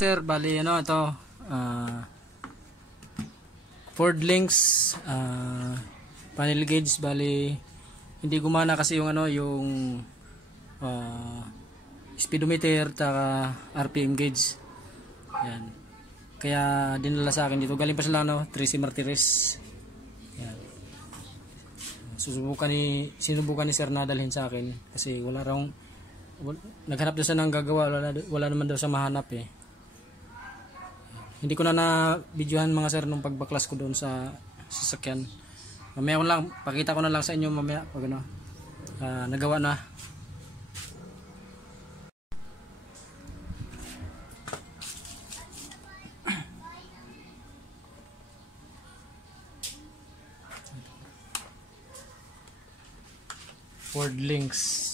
Sir, bali ano ito, Ford Links panel gauge, bali hindi gumana kasi yung ano yung speedometer taka RPM gauge. Yan. Kaya dinala sa akin dito. Galing pa sila no, Tracy Martires. Yan. Sinubukan ni Sir na dalhin sa akin kasi naghanap daw siya ng gagawa, wala naman daw sa mahanap eh. Hindi ko na videohan mga sir nung pagbaklas ko doon sa sasakyan. Mamaya ko lang, pakita ko na lang sa inyo mamaya pag ano, nagawa na. Ford Links.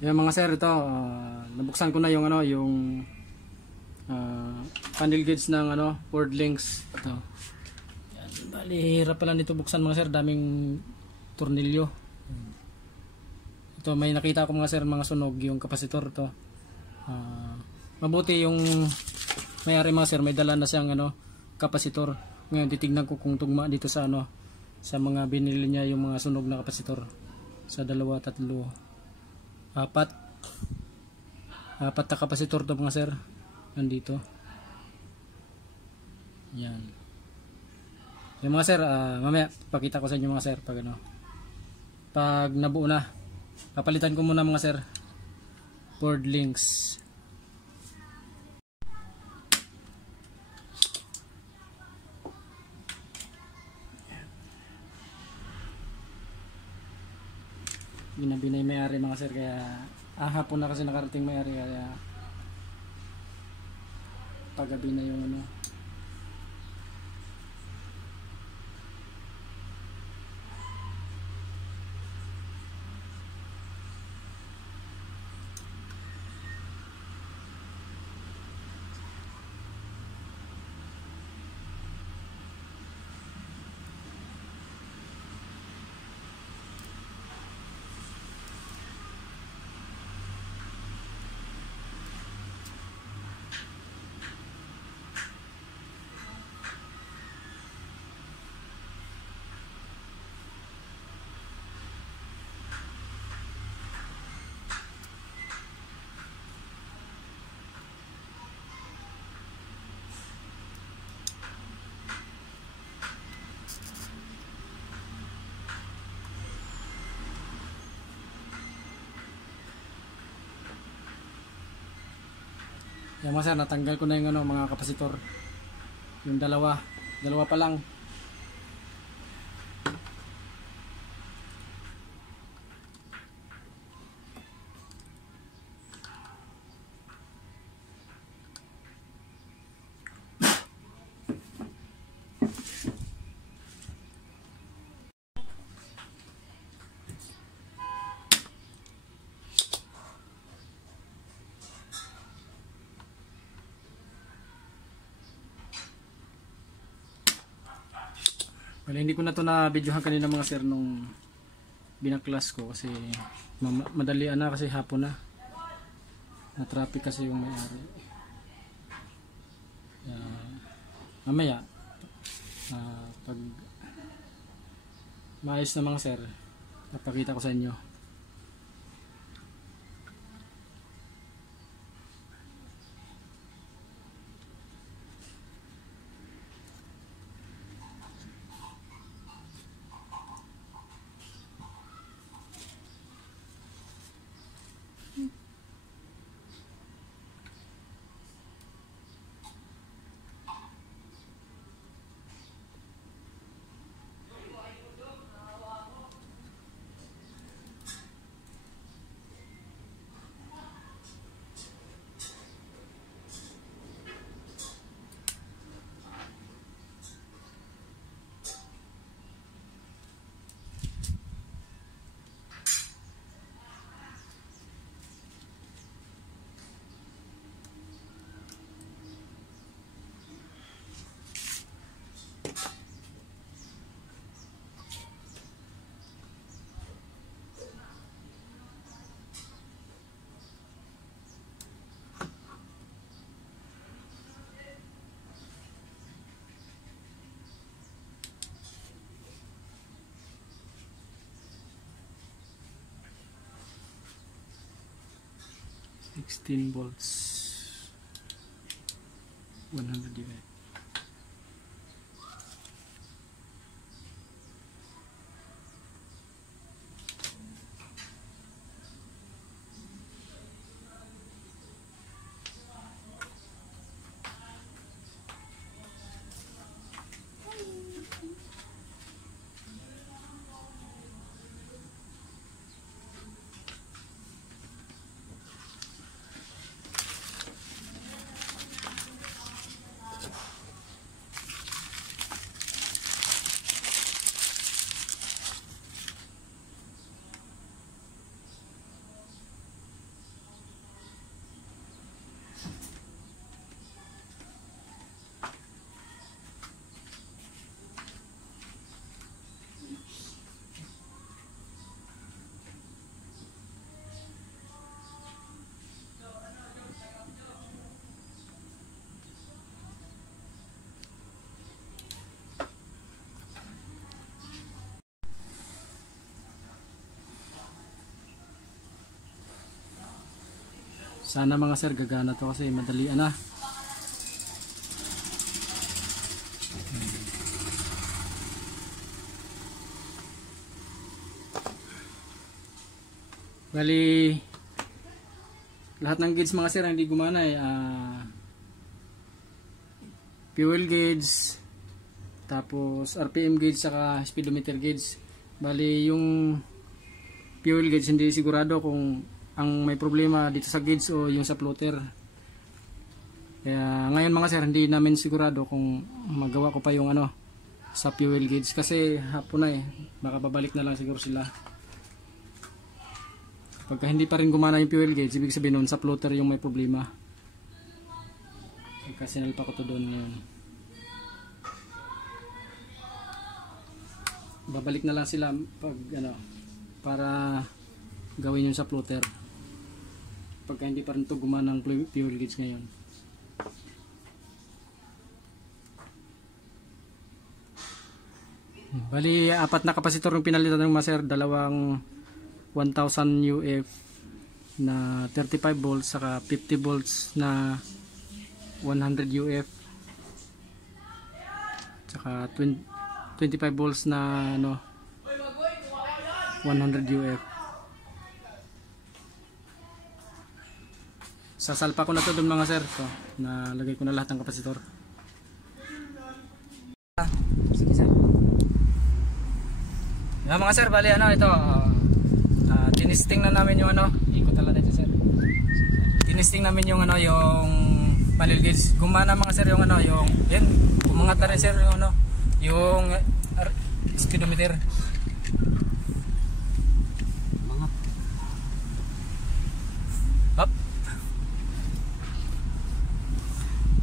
Yan mga sir, ito nabuksan ko na yung ano yung panel gauge ng ano Ford Links. Ito. Yan, bali hirap pala nito buksan mga sir, daming tornilyo. Ito may nakita ko mga sir, mga sunog yung kapasitor to. Mabuti yung may-ari mga sir, may dala na siyang ano kapasitor. Ngayon titignan ko kung tugma dito sa ano sa mga binili niya yung mga sunog na kapasitor. Sa 2, 3, 4 na kapasitor to mga sir, nandito. Yan. Yung mga sir, mamaya pakita ko sa inyo mga sir pag ano, pag nabuo na. Papalitan ko muna mga sir Ford Links. Binabinay may-ari mga sir, kaya hapon na kasi nakarating may-ari, kaya paggabi na yung ano. Yan mga sir, natanggal ko na yung ano, mga kapasitor. Yung dalawa pa lang. Well, hindi ko na to na videohan kanina mga sir nung binaklas ko kasi madalian na kasi hapon na. Na traffic kasi yung may-ari. Mamaya pag maayos na mga sir, napakita ko sa inyo. 16 volts 100 UF. Sana mga sir gagana to kasi madalian na. Bali lahat ng gauge mga sir hindi gumana eh. Fuel gauge, tapos RPM gauge saka speedometer gauge. Bali yung fuel gauge hindi sigurado kung ang may problema dito sa gauge o yung sa floater. Kaya ngayon mga sir hindi namin sigurado kung magawa ko pa yung ano sa fuel gauge kasi hapon na eh, baka babalik na lang siguro sila. Pagka hindi pa rin gumana yung fuel gauge, ibig sabihin nun sa floater yung may problema. Kasi sinalpa ko to doon ngayon. Babalik na lang sila pag ano para gawin yun sa floater. Pagka hindi pa rin ito gumana ng fuel gauge ngayon. Bali, 4 na kapasitor yung pinalitan ng maser, dalawang 1000 UF na 35 volts saka 50 volts na 100 UF saka 25 volts na ano 100 UF. Sasalpa ko na to doon mga sir. So, nalagay ko na lahat ng kapasitor. Sige sir. Yan mga sir, bali ano ito. Tinisting na namin yung ano. Ikot na lang dito sir. Tinisting namin yung ano yung panel gauge. Gumana mga sir yung ano yung yan. Umangat na rin sir yung ano yung speedometer. Umangat. Up.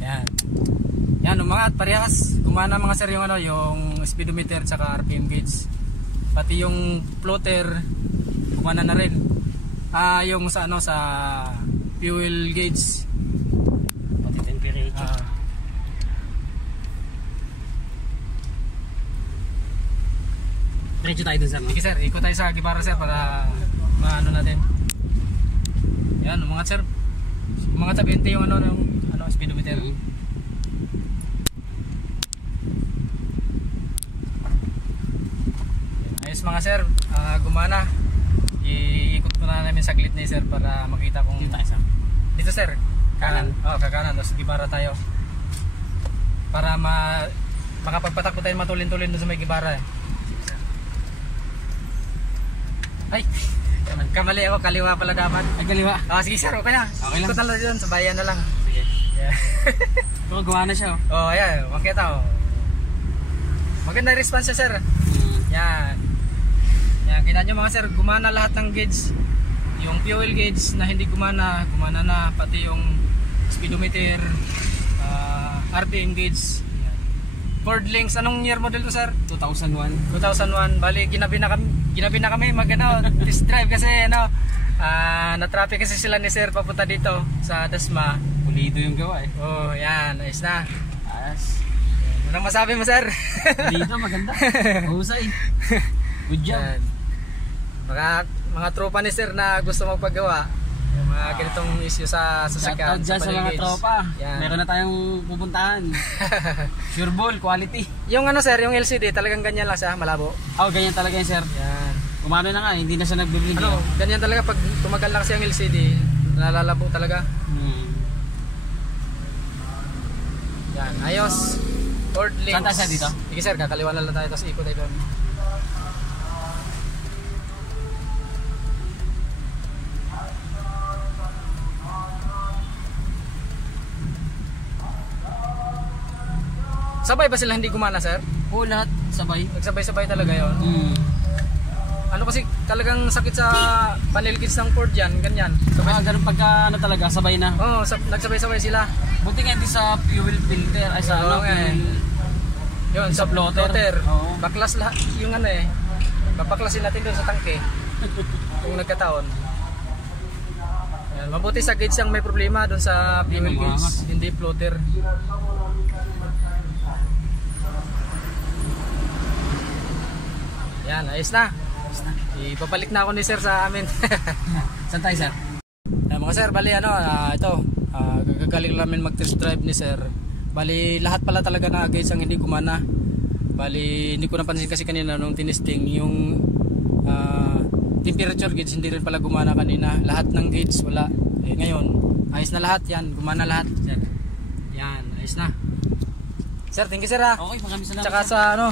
Yan. Yan umangat parehas. Gumana mga sir yung ano yung speedometer tsaka RPM gauge. Pati yung floater gumana na rin. Yung sa ano sa fuel gauge. Pati temperature. Diretso tayo dun sir. Sige sir, ikot tayo sa gibara sir para maano natin. Yan umangat sir. Umangat sa 20 yung ano speedometer. Ayos mga sir, gumana. Iikot ko na namin saglit na sir para makita kung dito sir. Kanan. Kakanan. Tapos gibara tayo. Para makapagpatakbo tayo matulin-tulin doon sa may gibara eh. Ay, kamali ako, kaliwa pala dapat. Ay, kaliwa? Sige sir, okay na. Okay ikot na lang dyan, sa bayan na lang. Sige. Yeah. Gawa na siya oh. Ayan, makita oh. Maganda response siya sir. Yan. Yan, kita nyo mga sir, gumana lahat ng gauge. Yung fuel gauge na hindi gumana, gumana na. Pati yung speedometer, RPM gauge. Ford Links, anong year model to sir? 2001. 2001, bali ginabi na kami mag-ano, test drive kasi ano, na-traffic kasi sila ni sir papunta dito sa Dasma. Pulido yung gawa eh. Oh, yan, ayos na. Ayos. Anong masabi mo sir? Pulido, maganda. Mahusay. Good job. Yan. Mga tropa ni sir na gusto magpagawa, Yung mga ganitong issue sa sasakyan. Shoutout dyan sa mga tropa. Yan. Meron na tayong pupuntahan. Sure ball, quality. Yung ano sir, yung LCD talagang ganyan lang siya, malabo. Oh, ganyan talaga yun, sir. Yan. Umano na nga, hindi na siya nagbibigay. Ano, ganyan talaga pag tumagal lang siya yung LCD, nalalabo talaga. Yan, ayos. Ford links. Saan tayo sir dito? Sige sir, kakaliwa na lang tayo, tapos ikot tayo doon. Sabay ba sila hindi gumana sir? Oo, lahat sabay. Nagsabay-sabay talaga yun. Ano kasi talagang sakit sa panel kids ng Ford yan, ganyan. Sabay. Ganun pagka ano talaga, sabay na. Oo, nagsabay-sabay sila. Buti nga hindi sa fuel filter, ay sa Oo, ano, eh. Yun, sa floater. Oo. Baklas lahat yung ano eh. Papaklasin natin doon sa tangke. Kung nagkataon. Yan, mabuti sa gauge ang may problema doon sa fuel gauge, hindi floater. Yan, ayos na. Ibabalik na ako ni sir sa amin. Saan tayo sir? Mga sir, bali ano, ito, gagaling namin mag-test drive ni sir. Bali lahat pala talaga na gauge ang hindi gumana. Bali hindi ko napansin kasi kanina nung tinesting yung temperature gauge hindi rin pala gumana kanina. Lahat ng gauge wala. Ngayon, ayos na lahat yan, gumana lahat. Sir. Yan, ayos na. Sir, thank you sir ha. Okay, maraming salamat. Tsaka sa ano